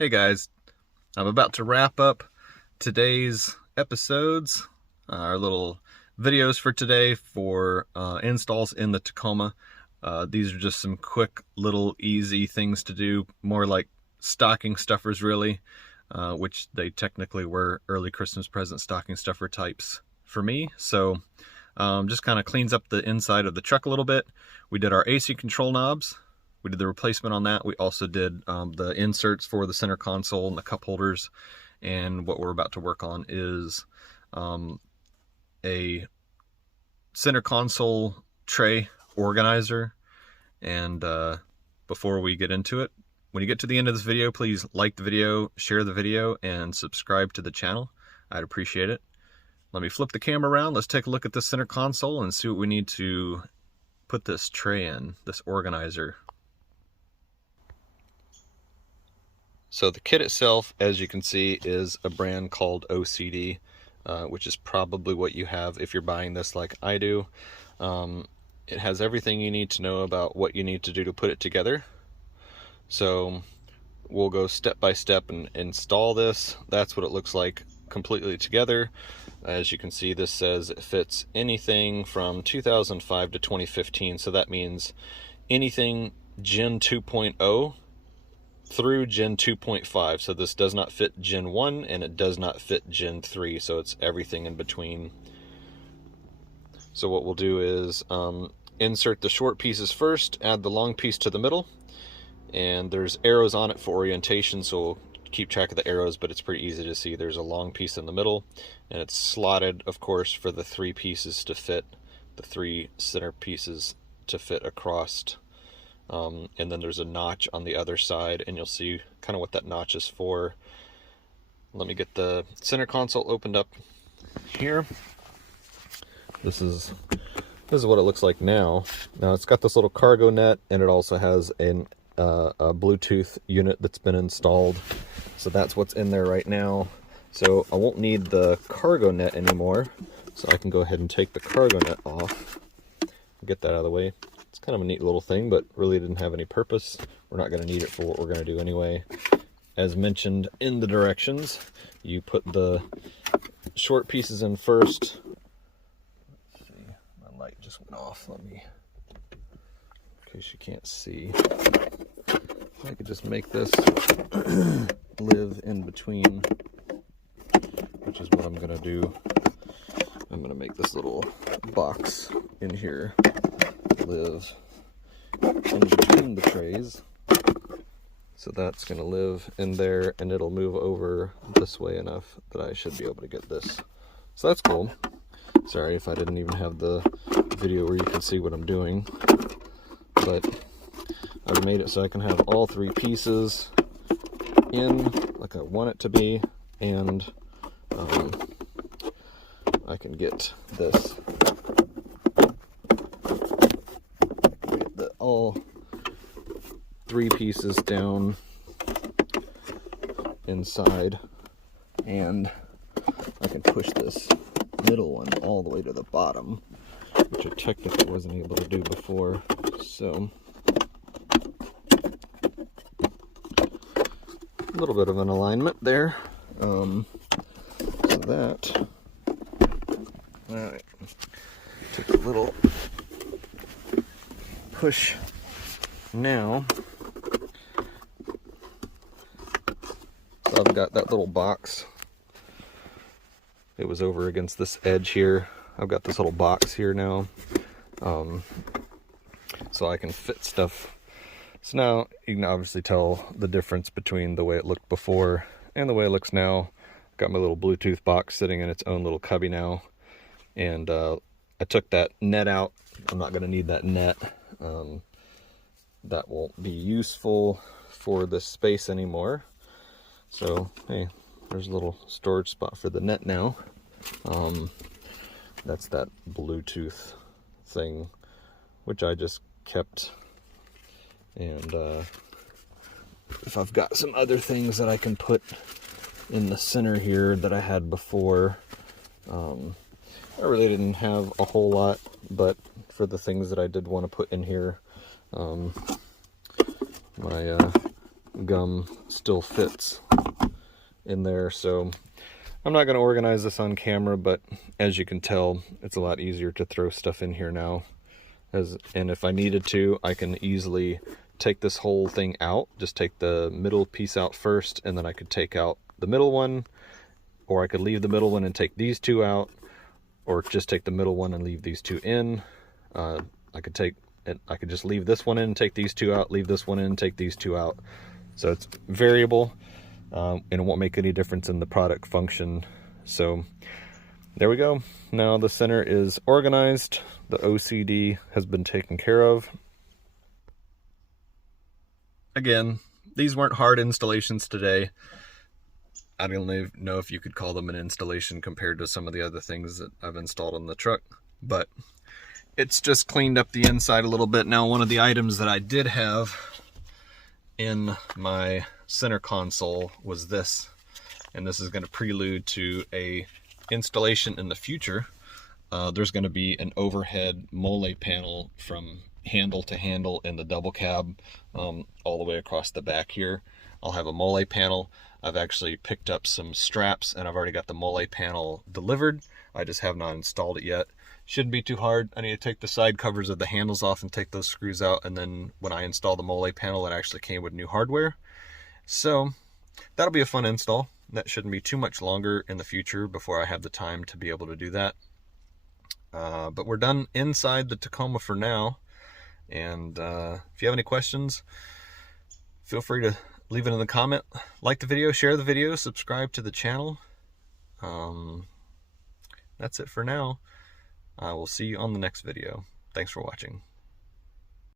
Hey guys, I'm about to wrap up today's episodes, our little videos for today for installs in the Tacoma. These are just some quick little easy things to do, more like stocking stuffers really, which they technically were early Christmas present stocking stuffer types for me. So just kind of cleans up the inside of the truck a little bit. We did our AC control knobs. We did the replacement on that. We also did the inserts for the center console and the cup holders. And what we're about to work on is a center console tray organizer. And before we get into it, when you get to the end of this video, please like the video, share the video, and subscribe to the channel. I'd appreciate it. Let me flip the camera around. Let's take a look at the center console and see what we need to put this tray in, this organizer. So the kit itself, as you can see, is a brand called OCD, which is probably what you have if you're buying this like I do. It has everything you need to know about what you need to do to put it together. So we'll go step by step and install this. That's what it looks like completely together. As you can see, this says it fits anything from 2005 to 2015. So that means anything Gen 2.0 through Gen 2.5. So this does not fit Gen 1 and it does not fit Gen 3. So it's everything in between. So what we'll do is insert the short pieces first, add the long piece to the middle. And there's arrows on it for orientation, so we'll keep track of the arrows, but it's pretty easy to see. There's a long piece in the middle, and it's slotted, of course, for the three pieces to fit, the three center pieces to fit across. And then there's a notch on the other side, and you'll see kind of what that notch is for. Let me get the center console opened up here. This is what it looks like now. Now it's got this little cargo net, and it also has a Bluetooth unit that's been installed. So that's what's in there right now. So I won't need the cargo net anymore. So I can go ahead and take the cargo net off. Get that out of the way. It's kind of a neat little thing, but really didn't have any purpose. We're not going to need it for what we're going to do anyway. As mentioned in the directions, you put the short pieces in first. Let's see, my light just went off. Let me, in case you can't see. I could just make this live in between, which is what I'm going to do. I'm going to make this little box in here live in between the trays. So that's going to live in there, and it'll move over this way enough that I should be able to get this. So that's cool. Sorry if I didn't even have the video where you can see what I'm doing, but I've made it so I can have all three pieces in like I want it to be, and I can get this, all three pieces down inside, and I can push this middle one all the way to the bottom, which I technically wasn't able to do before. So a little bit of an alignment there. So that, all right, took a little push now. So I've got that little box. It was over against this edge here. I've got this little box here now. So I can fit stuff. So now you can obviously tell the difference between the way it looked before and the way it looks now. I've got my little Bluetooth box sitting in its own little cubby now. And I took that net out. I'm not going to need that net. That won't be useful for this space anymore. So, hey, there's a little storage spot for the net now. That's that Bluetooth thing, which I just kept. And if I've got some other things that I can put in the center here that I had before, I really didn't have a whole lot, but for the things that I did want to put in here, my gum still fits in there. So I'm not going to organize this on camera, but as you can tell, it's a lot easier to throw stuff in here now. And if I needed to, I can easily take this whole thing out, just take the middle piece out first, and then I could take out the middle one, or I could leave the middle one and take these two out, or just take the middle one and leave these two in. I could just leave this one in and take these two out, leave this one in and take these two out. So it's variable, and it won't make any difference in the product function. So there we go. Now the center is organized. The OCD has been taken care of. Again, these weren't hard installations today. I don't even know if you could call them an installation compared to some of the other things that I've installed on the truck, but it's just cleaned up the inside a little bit. Now, one of the items that I did have in my center console was this, and this is going to prelude to a installation in the future. There's going to be an overhead mole panel from handle to handle in the double cab, all the way across the back here. I'll have a mole panel. I've actually picked up some straps and I've already got the mole panel delivered. I just have not installed it yet. Shouldn't be too hard. I need to take the side covers of the handles off and take those screws out, and then when I install the mole panel, it actually came with new hardware. So that'll be a fun install. That shouldn't be too much longer in the future before I have the time to be able to do that. But we're done inside the Tacoma for now. And if you have any questions, feel free to leave it in the comment. Like the video, share the video, subscribe to the channel. That's it for now. I will see you on the next video. Thanks for watching.